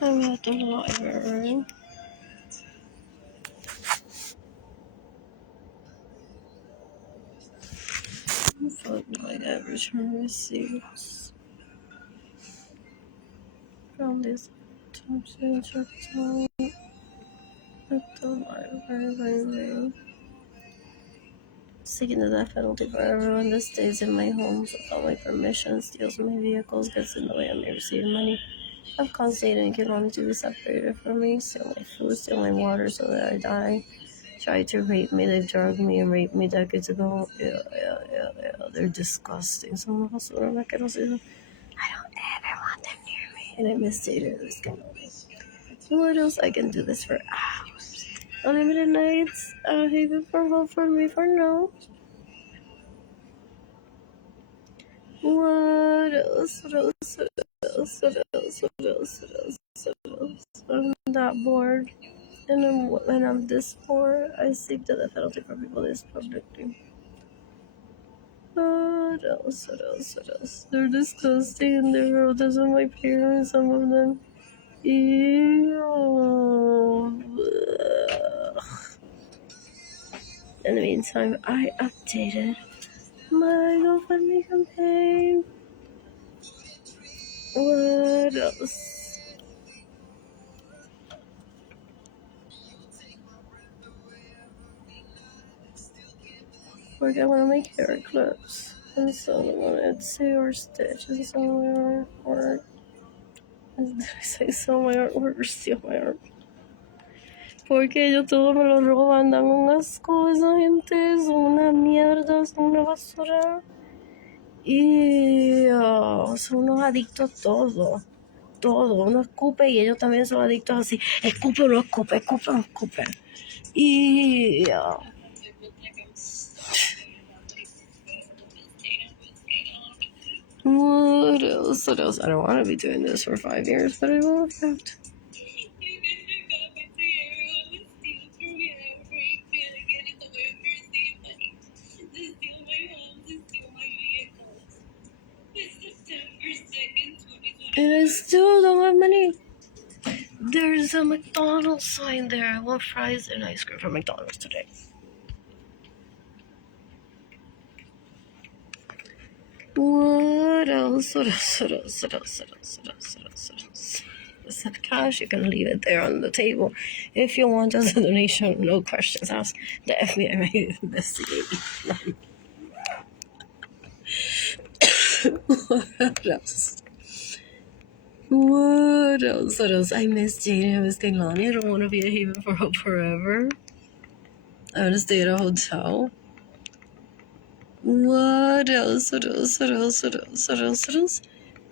I'm at the library. Fuck my average receipts from this time checked out at the library. Seeking the death penalty for everyone that stays in my home without my permission, steals my vehicles, gets in the way of me receiving money. I've caused Data and Kilani to be separated from me, steal my food, steal my water so that I die. Try to rape me, they drugged me and raped me decades ago. Yeah. They're disgusting. So I'm also not gonna say them. I don't ever want them near me. And I miss Data and Kilani. What else? I can do this for hours. Unlimited nights, Haven for Hope for me for now. What else? I'm that bored. And when I'm this poor, I seek the death penalty for people this publicly. What else? They're disgusting and they're relatives of my parents, some of them. Ew. In the meantime, I updated my GoFundMe campaign. What else? Like, I want to make hair clips. And so I want Etsy or Stitch and sell my artwork. Did I say sell my artwork or steal my art? Porque ellos todo me lo roban, dan un asco. Esa gente son una mierda, son una basura. Y son unos adictos a todo. Todo. Uno escupe y ellos también son adictos así. Escupe o no escupe, escupe o no escupe. Y what else? I don't want to be doing this for 5 years, but I will have to. And I still don't have money. There's a McDonald's sign there. I want fries and ice cream from McDonald's today. What else? Listen, cash, you can leave it there on the table. If you want as a donation, no questions asked. The FBI may investigate. What else? What else? I miss Jane. I miss Kailani. I don't want to be a haven for hope forever. I want to stay at a hotel. What else?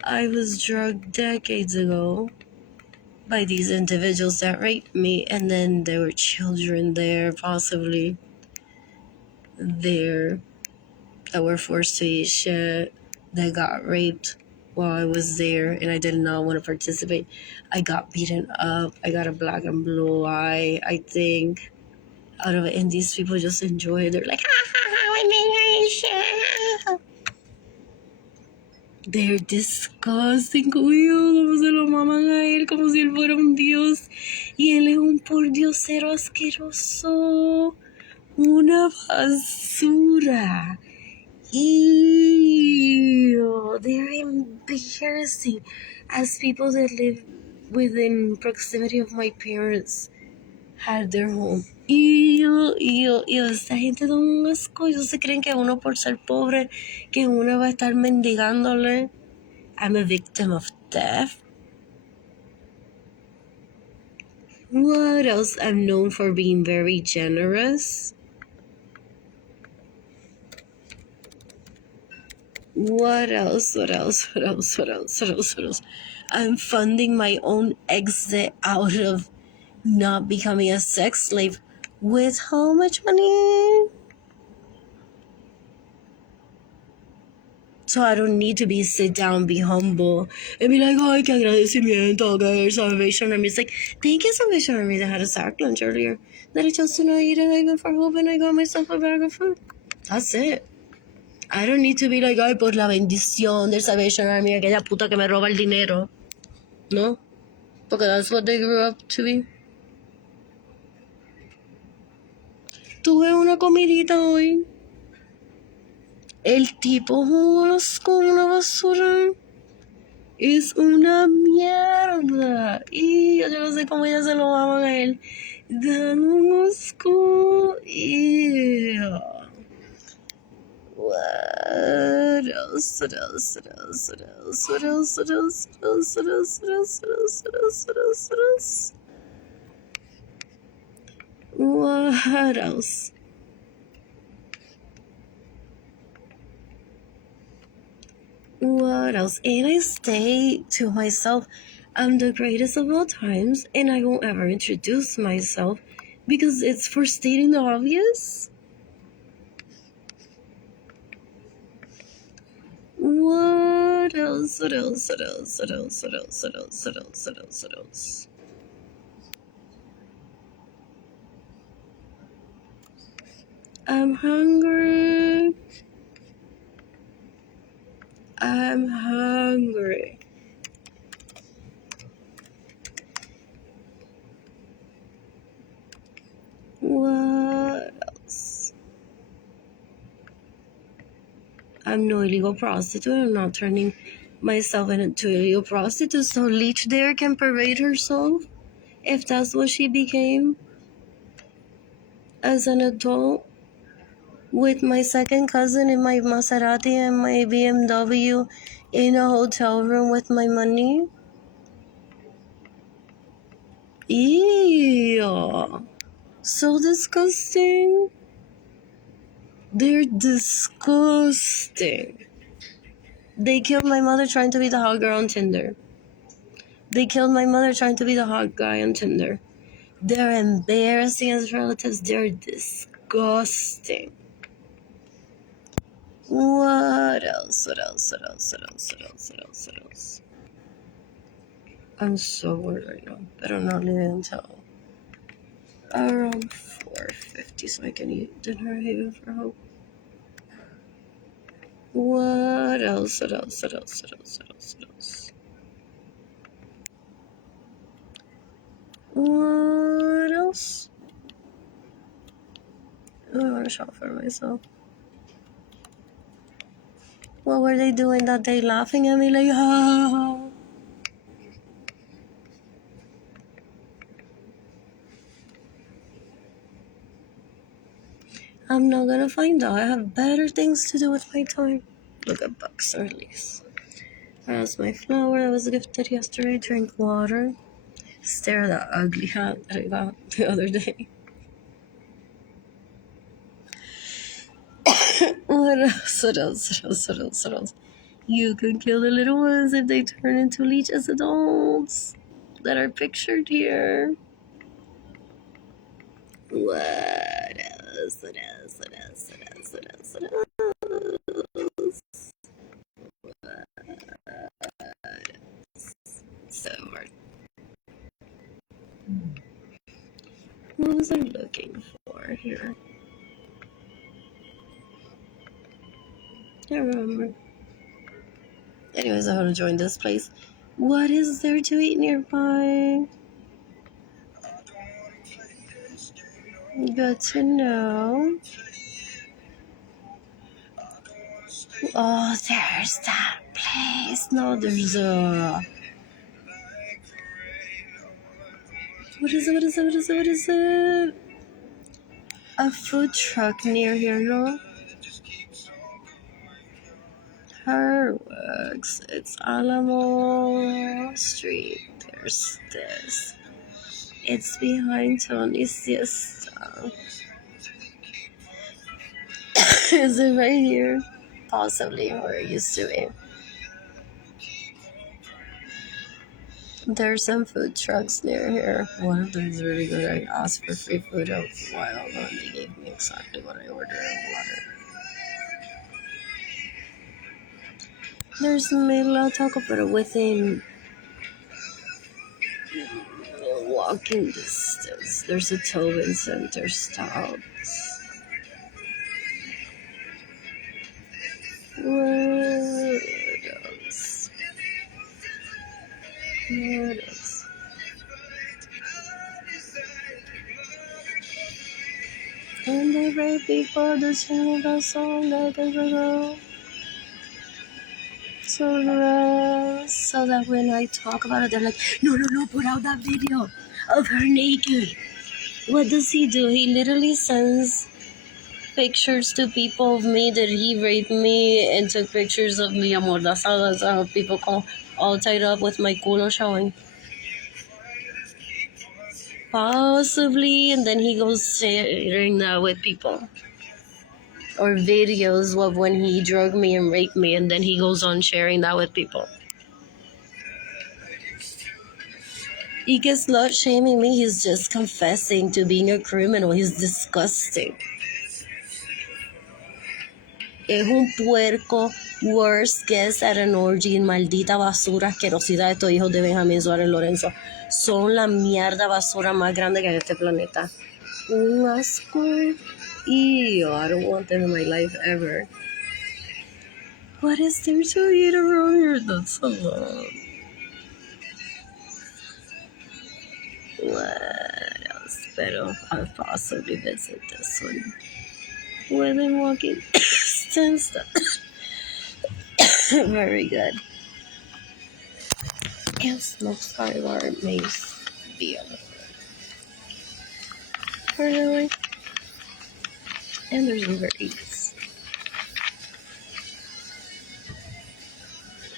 I was drugged decades ago by these individuals that raped me, and then there were children there, possibly there, that were forced to eat shit, that got raped while I was there, and I did not want to participate. I got beaten up. I got a black and blue eye, I think, out of it, and these people just enjoy it. They're like, ha ha ha, I made her eat shit. They're disgusting, como se lo maman a él, como si él fuera un dios. Y él es un pordiosero asqueroso. Una basura. Ew, they're embarrassing. As people that live within proximity of my parents had their home. Esta gente da un asco. Ellos se creen que uno por ser pobre, que uno va a estar mendigándole. I'm a victim of theft. What else? I'm known for being very generous. What else? I'm funding my own exit out of not becoming a sex slave with how much money? So I don't need to sit down, be humble, and be like, ay, qué agradecimiento, que Salvation Army. It's like, thank you, Salvation Army, that had a sack lunch earlier. That I chose to not eat it even for hope, and I got myself a bag of food. That's it. I don't need to be like, ay, por la bendición del Salvation Army, aquella puta que me roba el dinero. No. Because that's what they grew up to be. Tuve una comidita hoy. El tipo con una basura es una mierda. Y yo no sé cómo ellas se lo aman a él. Dan un asco. What else? What else? What else? What else? What else? What else? What else? What else? What else? What else? What else? What else? What else? What else? What else? And I say to myself, I'm the greatest of all times, and I won't ever introduce myself because it's for stating the obvious. What else? What else? What else? What else? What else? What else? What else? What else? What else? I'm hungry. I'm hungry. What else? I'm no illegal prostitute. I'm not turning myself into a illegal prostitute so Leech there can parade herself if that's what she became as an adult with my second cousin in my Maserati and my BMW in a hotel room with my money. Ew. So disgusting. They're disgusting. They killed my mother trying to be the hot girl on Tinder. They killed my mother trying to be the hot guy on Tinder. They're embarrassing as relatives. They're disgusting. What else? What else? What else? What else? What else? What else? What else? I'm so bored right now. Better not leave it until around 4:50 so I can eat dinner Haven for hope. What else? What else? What else? What else? What else? What else? What else? I want to shop for myself. What were they doing that day? Laughing at me like, ah. I'm not gonna find out. I have better things to do with my time. Look at Bucks release. That's my flower that was gifted yesterday. Drink water. Stare at that ugly hat that I got the other day. What else? What else? What else? What else? What else? You can kill the little ones if they turn into leech as adults that are pictured here. What else? What else? What else? What else? What else? What else? So hard. What was I looking for here? I don't remember. Anyways, I want to join this place. What is there to eat nearby? Good to know. Oh, there's that place. No, there's a... What is it? What is it? What is it? What is it? A food truck near here, no? Her works. It's Alamo Street. There's this. It's behind Tony's Siesta. Is it right here? Possibly where it used to be. There's some food trucks near here. One of them is really good. I asked for free food a while ago and they gave me exactly what I ordered and water. There's Mela Taco, but within walking distance. There's a Tobin Center stops. What else? What else? rape people, the singing that song that is ago. So gross. So that when I talk about it, they're like, no, put out that video of her naked. What does he do? He literally sends pictures to people of me that he raped me and took pictures of me amordazadas, people call all tied up with my culo showing. Possibly, and then he goes sharing that with people. Or videos of when he drugged me and raped me, and then he goes on sharing that with people. He gets slut shaming me, he's just confessing to being a criminal. He's disgusting. Es un puerco, worst guest at an orgy, maldita basura, asquerosidad. Estos hijos de Benjamín Suárez Lorenzo son la mierda basura más grande que hay en este planeta. Un asco. Ew, I don't want them in my life ever. What is there to eat around here? That's a lot. What else? Pero I'll possibly visit this one. Within walking distance. Very good. And smoke cigar mace beer. Really? And there's Uber Eats.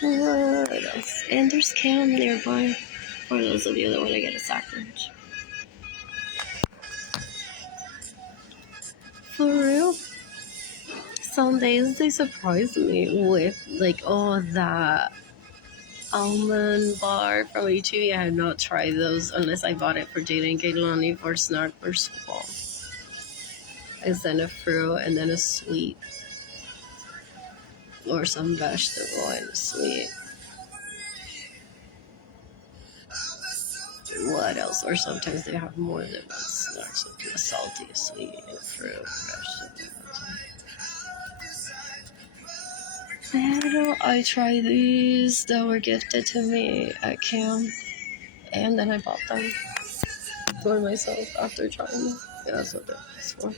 What else? And there's Cam nearby. For those of you that want to get a sacrilege. For real? Some days they surprise me with like, oh, that almond bar from HEB. I have not tried those unless I bought it for Jada and Kaylani for snack for school. It's then a fruit and then a sweet. Or some vegetable and a sweet. What else? Or sometimes they have more than one snack. So a salty, sweet, and fruit, vegetable. Pero I tried these that were gifted to me at camp. And then I bought them for myself after trying them. Yeah, that's what that's for.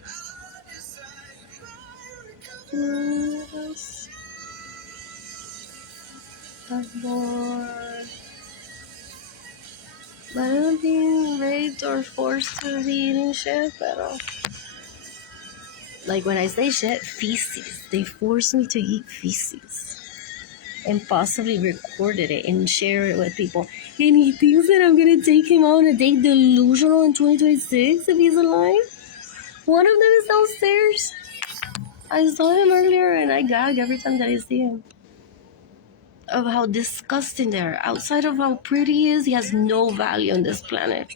Yes. Have more. But I'm not being raped or forced to be eating shit, but like when I say shit, feces. They forced me to eat feces. And possibly recorded it and share it with people. And he thinks that I'm gonna take him out on a date delusional in 2026 if he's alive. One of them is downstairs. I saw him earlier and I gag every time that I see him. Of how disgusting they are. Outside of how pretty he is, he has no value on this planet.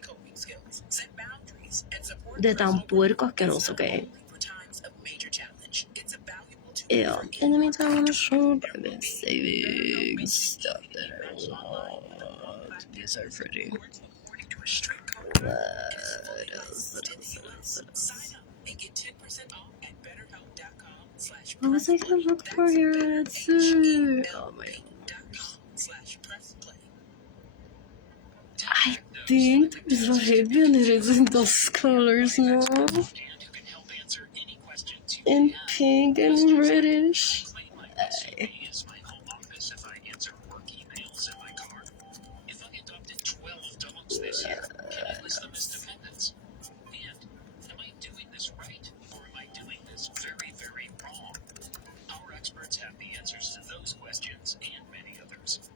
De tan puerco asqueroso que es. Yeah. In the meantime, I'm gonna show up. I've been saving stuff that I want. These are pretty. What else? What was I gonna look for here? Let's see. Oh my God. I think there's a heavy and it is in those colors now. In pink and reddish.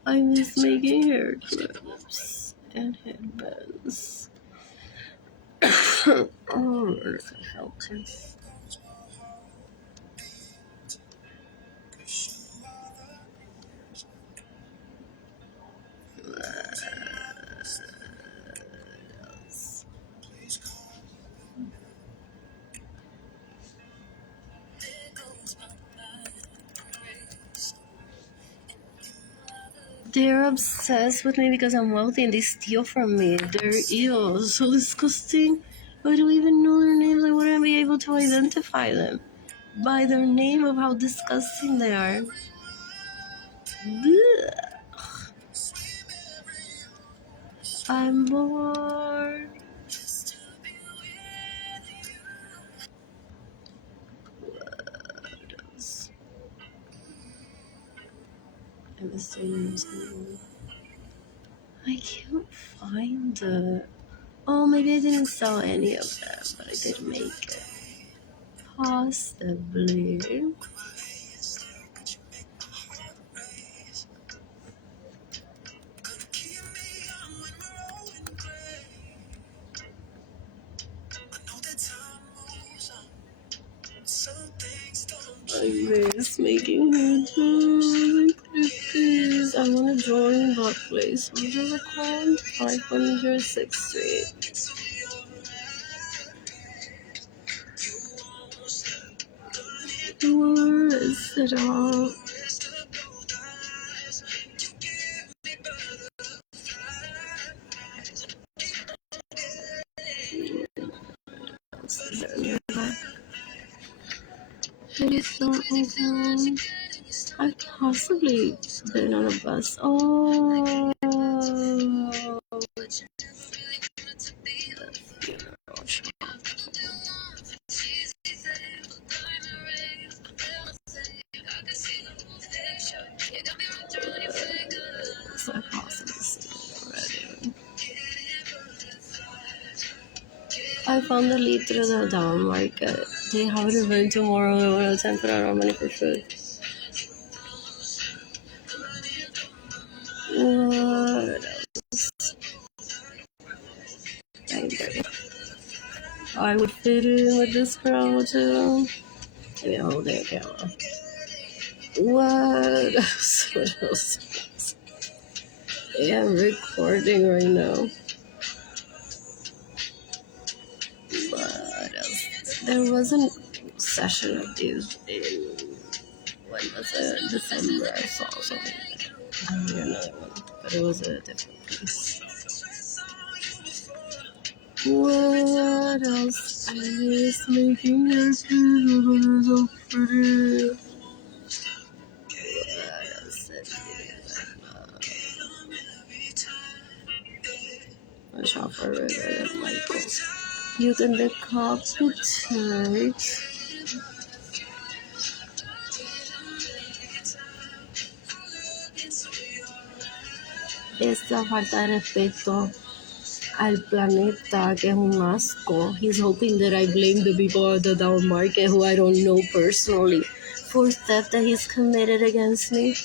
I miss making hair clips and headbands. Oh, Lord, help him. They're obsessed with me because I'm wealthy and they steal from me. They're ill, so disgusting. I don't even know their names. I wouldn't be able to identify them by their name of how disgusting they are. Blech. I'm bored. I can't find it. Oh, maybe I didn't sell any of them, but I did make it. Possibly. I miss making YouTube. Please, I want to join that place. What is it called? 506th Street. Where is it all? Is there nearby? Maybe it's not open. I possibly been on a bus. Oh. So I possibly seen it already. I found the lead through the down market. They have an event tomorrow. I want to put out our money for food. What else? I would fit in with this crowd too. Maybe I'll hold their camera. What else? What else? Yeah, I'm recording right now. What else? There was a session of these in, when was it? December. I saw something. I don't know another one, but it was a different piece. What else? I miss making your food so pretty. What else? I shop for River and Michaels. You can look up the church. Esta falta de respeto al planeta, que es un asco. He's hoping that I blame the people at the down market who I don't know personally for theft that he's committed against me.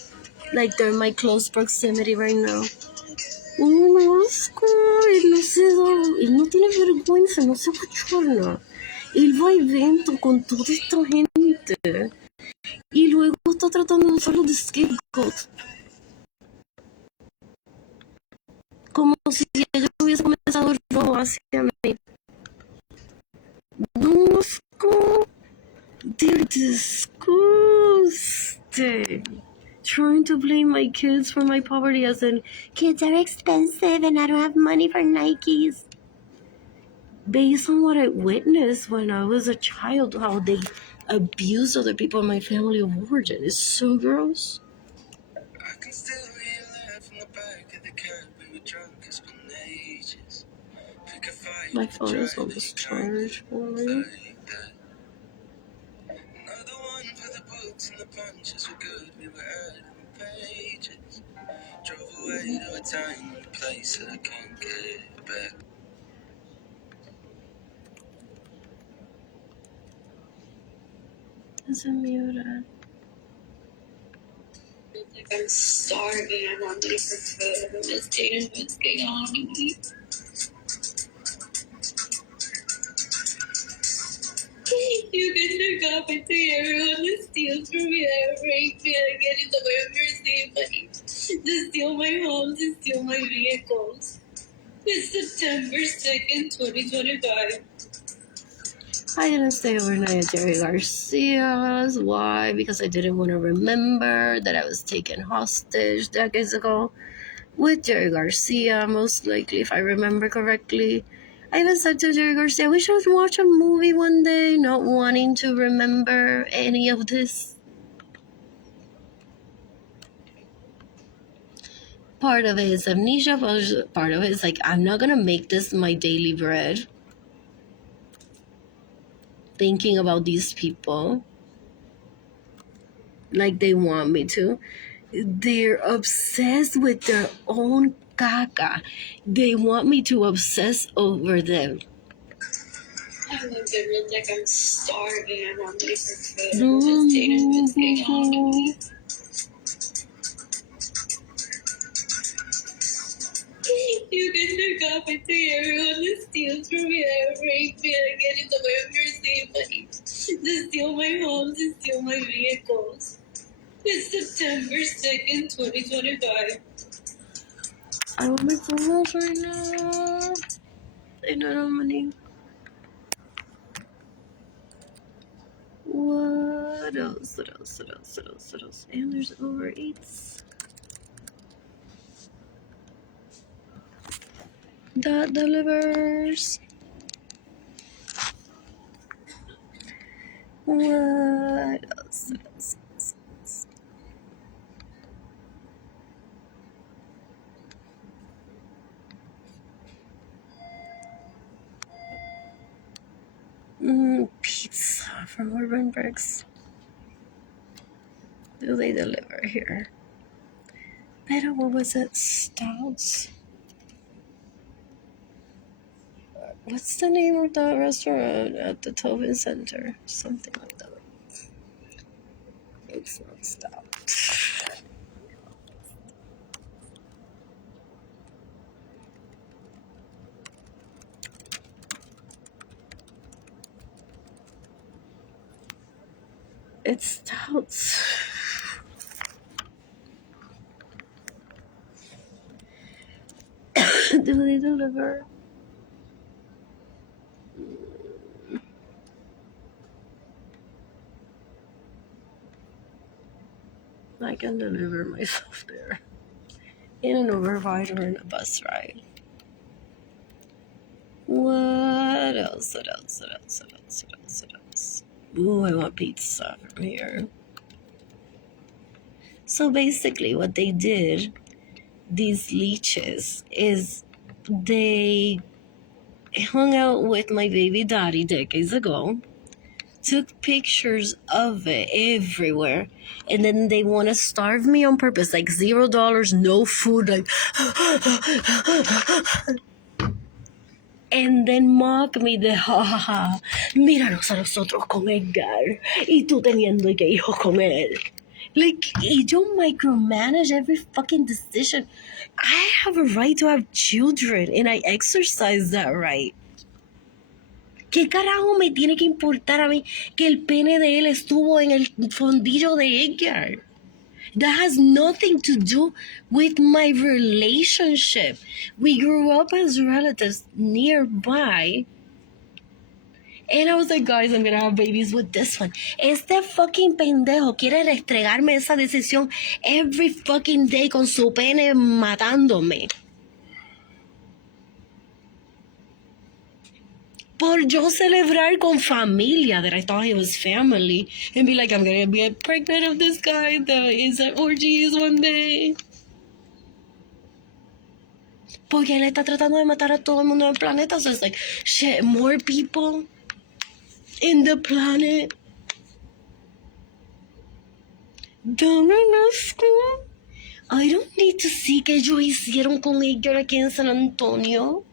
Like they're in my close proximity right now. Un asco, él no tiene vergüenza, no se bochorna. Él va a eventos con toda esta gente y luego está tratando de usarlo de scapegoat. Como si ella hubiese comenzado el robo hacia mí. No asco. They're disgusting. Trying to blame my kids for my poverty as in kids are expensive and I don't have money for Nikes. Based on what I witnessed when I was a child, how they abuse other people in my family of origin. It's so gross. I can still hear that from the back of the cab. We were drunk, it's been ages. Pick a fight. My phone is almost charged for me. Another one for the books and the punches were good. We were adding pages. Drove away to a time and a place that I can't get back. Is it muted? I'm starving. I'm hungry for food. I'm just taking what's going on. You can look up and see everyone that steals from me, that rapes me, and get into my mercy money. To steal my homes and steal my vehicles. It's September 2nd, 2025. I didn't stay overnight at Jerry Garcia's. Why? Because I didn't want to remember that I was taken hostage decades ago with Jerry Garcia, most likely, if I remember correctly. I even said to Jerry Garcia, we should watch a movie one day, not wanting to remember any of this. Part of it is amnesia, part of it is like, I'm not going to make this my daily bread. Thinking about these people like they want me to. They're obsessed with their own caca. They want me to obsess over them. I'm a bit look like I'm starving. I'm hungry for food. I'm just dating what's going on. You can look up and see everyone that steals from me, that rape me, that get in the way of your money, to steal my homes, to steal my vehicles. It's September 2nd, 2025. I want my phone right now. They don't have money. What else? What else? What else? What else? What else? And there's Uber Eats. That delivers. What else? What else? Pizza from Urban Bricks. Do they deliver here? Pero what was it? Stouts? What's the name of that restaurant at the Tobin Center? Something like that. It's not Stout. It's Stouts. Do they deliver? I can deliver myself there. In an Uber ride or in a bus ride. What else? What else? What else? What else? What else? What else? Ooh, I want pizza from here. So basically, what they did, these leeches, is they hung out with my baby daddy decades ago, took pictures of it everywhere, and then they want to starve me on purpose, like $0, no food, like and then mock me de jajaja, míranos a nosotros con Edgar y tú teniendo que hijos con él. Like, you don't micromanage every fucking decision. I have a right to have children, and I exercise that right. ¿Qué carajo me tiene que importar a mí que el pene de él estuvo en el fondillo de Edgar? That has nothing to do with my relationship. We grew up as relatives nearby. And I was like, guys, I'm gonna have babies with this one. Este fucking pendejo quiere restregarme esa decisión every fucking day con su pene matándome. Por yo celebrar con familia that I thought he was family and be like, I'm gonna get pregnant of this guy that is at orgies one day. Porque él está tratando de matar a todo el mundo en el planeta. So it's like, shit, more people in the planet. Don't asco. I don't need to see que ellos hicieron con Edgar aquí en San Antonio.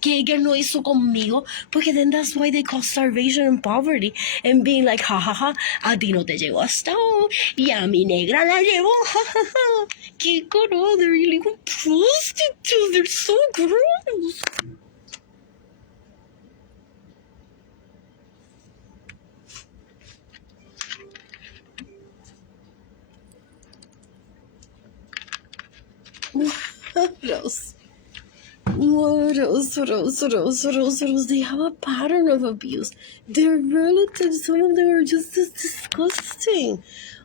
Que Edgar no hizo conmigo. Porque then that's why they call starvation and poverty. And being like, jajaja, a ti no te llegó hasta hoy. Y a mi negra la llevó, jajaja. Qué caro, they're illegal prostitutes. They're so gross. What else? What else? What else? What else? What else? What else? They have a pattern of abuse. Their relatives, some of them are just as disgusting.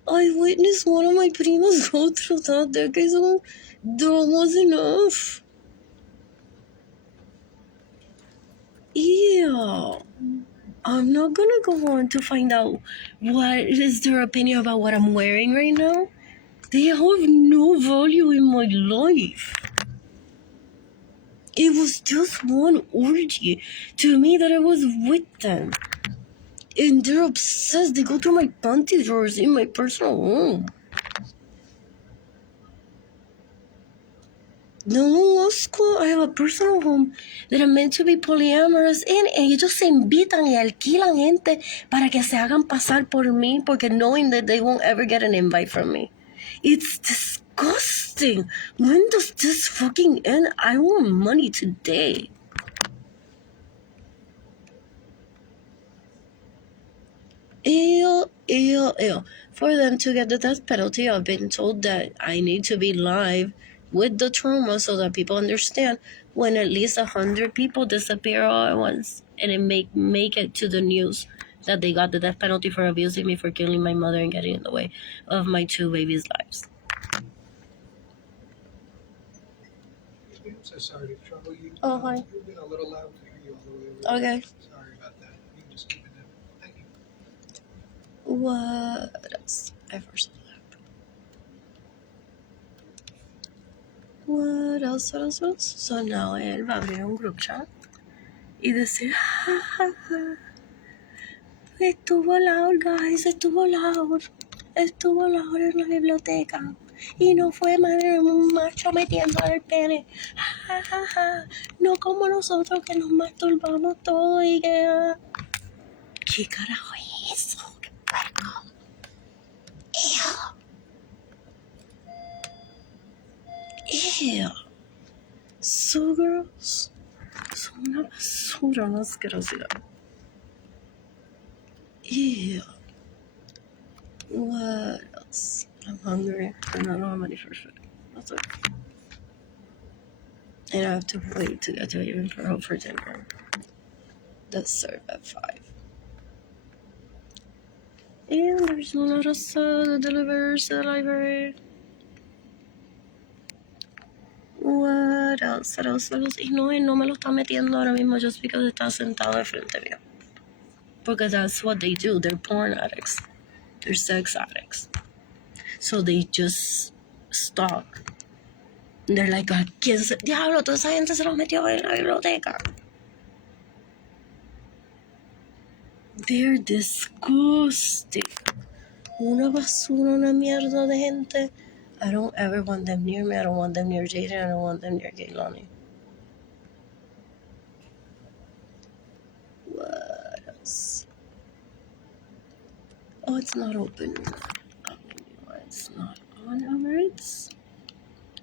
I witnessed one of my primas go through that decades ago. There was enough. Ew. I'm not gonna go on to find out what is their opinion about what I'm wearing right now. They have no value in my life. It was just one orgy to me that I was with them. And they're obsessed. They go through my panty drawers in my personal home. No, school. I have a personal home that I'm meant to be polyamorous in, and ellos se invitan y alquilan gente para que se hagan pasar por mí, porque knowing that they won't ever get an invite from me. It's disgusting. When does this fucking end? I want money today. Ew. For them to get the death penalty, I've been told that I need to be live with the trauma so that people understand when at least 100 people disappear all at once and it make it to the news that they got the death penalty for abusing me, for killing my mother and getting in the way of my 2 babies' lives. I'm so sorry to trouble you. Oh, hi. You've been a little loud to hear you all the way over. Okay. Sorry about that. You can just keep it down. Thank you. What else? I first left. What else? So now él va a abrir un group chat y decir, ja, ja, ja. Estuvo loud, guys, estuvo loud en la biblioteca. Y no fue un macho metiendo el pene. Ja, ja, ja. No como nosotros que nos masturbamos todo y que... ¿Qué carajo es eso? ¡Qué puerco! Ew. So girls. Son una basura, una asquerosidad. Ew. What else? I'm hungry and I don't have money for food. That's it. And I have to wait to get to even for dinner. That's served at 5. And there's no lot of stuff that delivers to the library. What else? Y no, él no me lo está metiendo ahora mismo just because está sentado de frente mío. Because that's what they do. They're porn addicts. They're sex addicts. So they just stalk. They're like, ¿quién se... Diablo, toda esa gente se los metió en la biblioteca. They're disgusting. Una basura, una mierda de gente. I don't ever want them near me. I don't want them near Jaden. I don't want them near Gaylani. What else? Oh, it's not open. It's not on Emirates.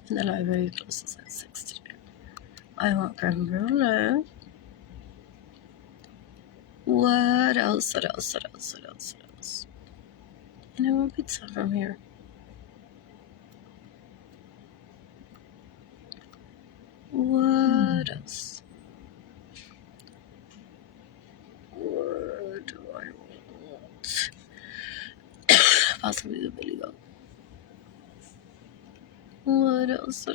And the library closes at 6 today. I want creme brulee. What else? And I want pizza from here. What else? What do I want? Possibly the Billy Goat. What else? Or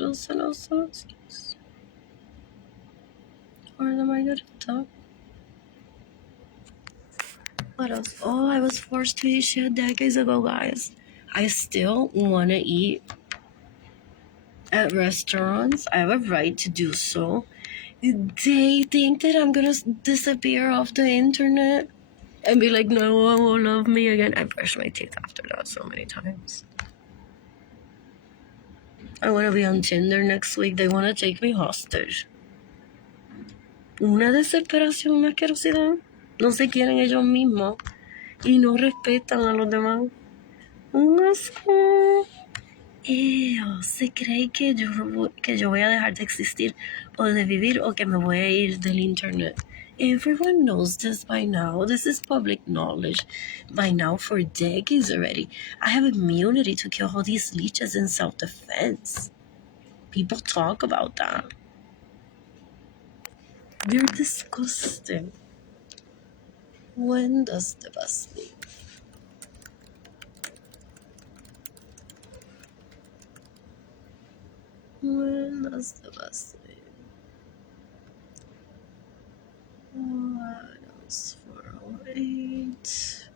the margarita. What else? Oh, I was forced to eat shit decades ago, guys. I still want to eat at restaurants. I have a right to do so. They think that I'm gonna disappear off the internet and be like, no one will love me again. I brushed my teeth after that so many times. I want to be on Tinder next week. They want to take me hostage. Una desesperación, una asquerosidad. No se quieren ellos mismos y no respetan a los demás. Un asco. Se cree que yo voy a dejar de existir o de vivir o que me voy a ir del internet. Everyone knows this by now. This is public knowledge by now for decades already. I have immunity to kill all these leeches in self-defense. People talk about that. They're disgusting. When does the bus leave? When does the bus leave? What else? 408.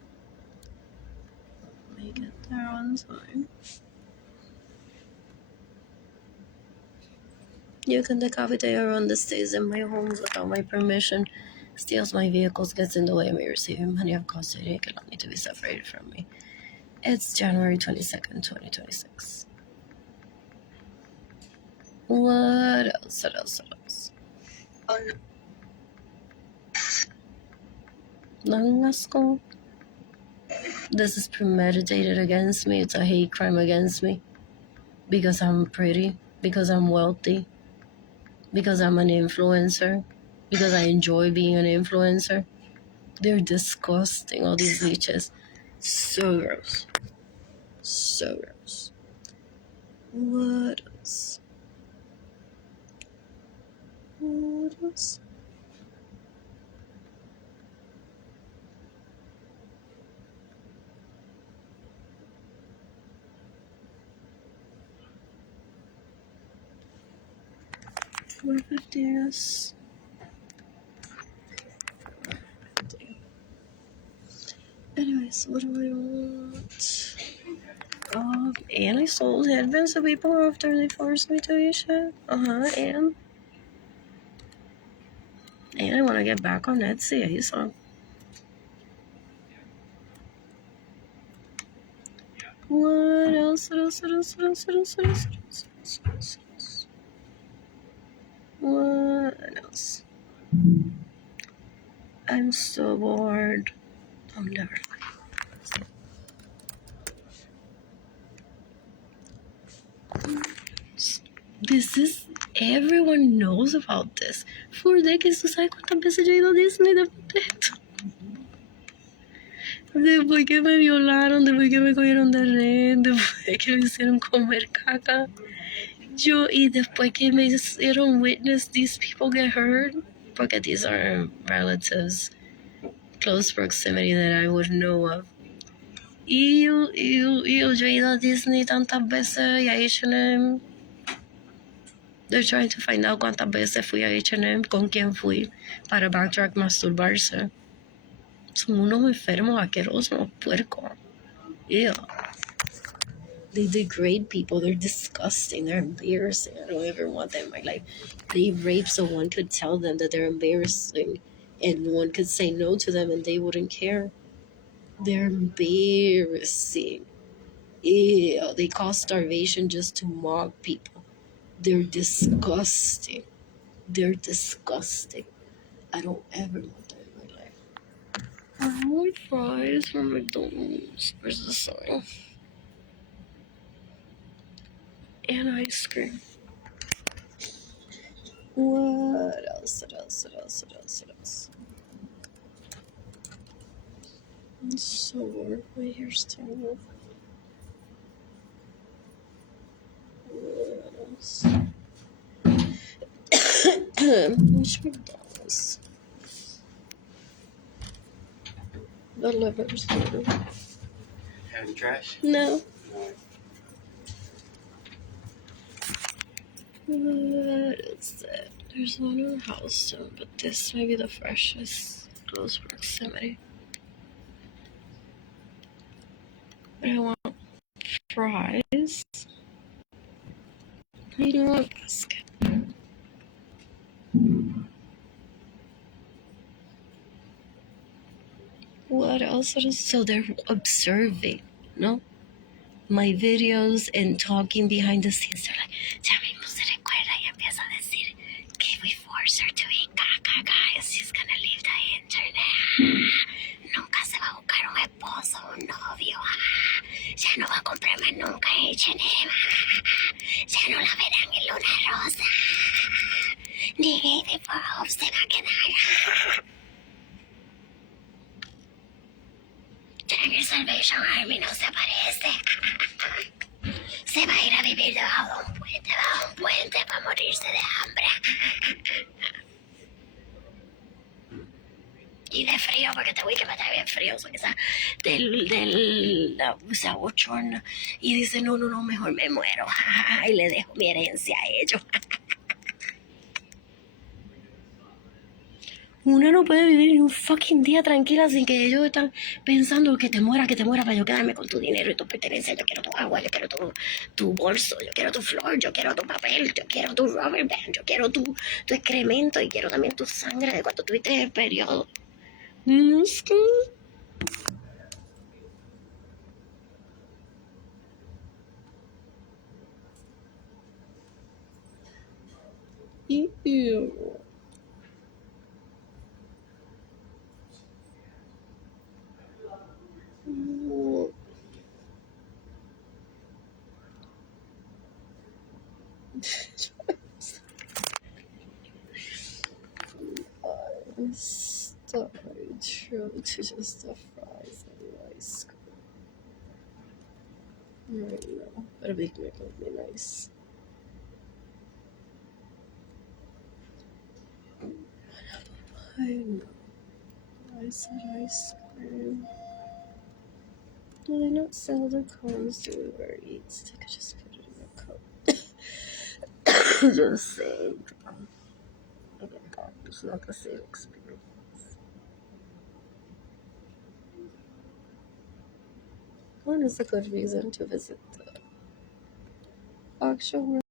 Make it there on time. You can decapitate or run the stays in my homes without my permission, steals my vehicles, gets in the way of me receiving money of cost I cannot need to be separated from me. It's January 22nd, 2026. What else? What else? What else? Langasco. This is premeditated against me. It's a hate crime against me. Because I'm pretty. Because I'm wealthy. Because I'm an influencer. Because I enjoy being an influencer. They're disgusting, all these leeches. So gross. So gross. What else? What else? What if this? Anyways, what do I want? And I sold headbands to people after they forced me to eat shit. And I want to get back on Etsy. So what else? What else? What else? What else? What else? What else? What else? What else? I'm so bored. I'm never. This is. Everyone knows about this. For decades, ¿tú sabes cuántas veces yo he ido a Disney después de esto? Después que me violaron, después que me cogieron de red, después que me hicieron comer caca. Y después que me hicieron witness these people get hurt. Porque these are relatives, close proximity that I would know of. Yo he ido a Disney tantas veces y a H&M. They're trying to find out cuántas veces fui a H&M, con quién fui, para backtrack masturbarse. Son unos enfermos asquerosos, unos puercos. Ew. They degrade people. They're disgusting. They're embarrassing. I don't ever want them in my life. They rape so one could tell them that they're embarrassing and one could say no to them and they wouldn't care. They're embarrassing. Ew. They cause starvation just to mock people. They're disgusting. They're disgusting. I don't ever want that in my life. I want fries from McDonald's. Where's the sign? And ice cream. What else? What else? What else? What else? What else? I'm so bored. My hair's terrible. What else? Which McDonald's? The livers. Have trash? No. No. What is it? There's one in Houston, but this may be the freshest. Close proximity. I want fries. I don't want basket. What else? So they're observing, no? My videos and talking behind the scenes. They're like, ya mismo se recuerda y empieza a decir que we force her to eat caca, guys. She's gonna leave the internet. Nunca se va a buscar un esposo, un novio. Ya no va a comprar más nunca H&M. Ya no la verán en Luna Rosa. Ni Baby for Hope se va a quedar. Ya en el Salvation Army no se aparece. Se va a ir a vivir debajo de un puente para morirse de hambre. Y de frío, porque te voy a matar bien frío, o sea, que sea o sea, bochorno. Y dice, no, mejor me muero. Y le dejo mi herencia a ellos. Una no puede vivir ni un fucking día tranquila sin que ellos están pensando que te muera para yo quedarme con tu dinero y tu pertenencia. Yo quiero tu agua, yo quiero tu bolso, yo quiero tu flor, yo quiero tu papel, yo quiero tu rubber band, yo quiero tu excremento y quiero también tu sangre de cuando tuviste el periodo. Es que... Ew. Mm. I'm starving to just the fries and ice cream right now. But a Big Mac would be nice. I know. I said ice cream. Do they not sell the cones to Uber Eats? They could just put it in a cup. Just saying. Oh my god, it's not the same experience. When is a good reason to visit the auction room?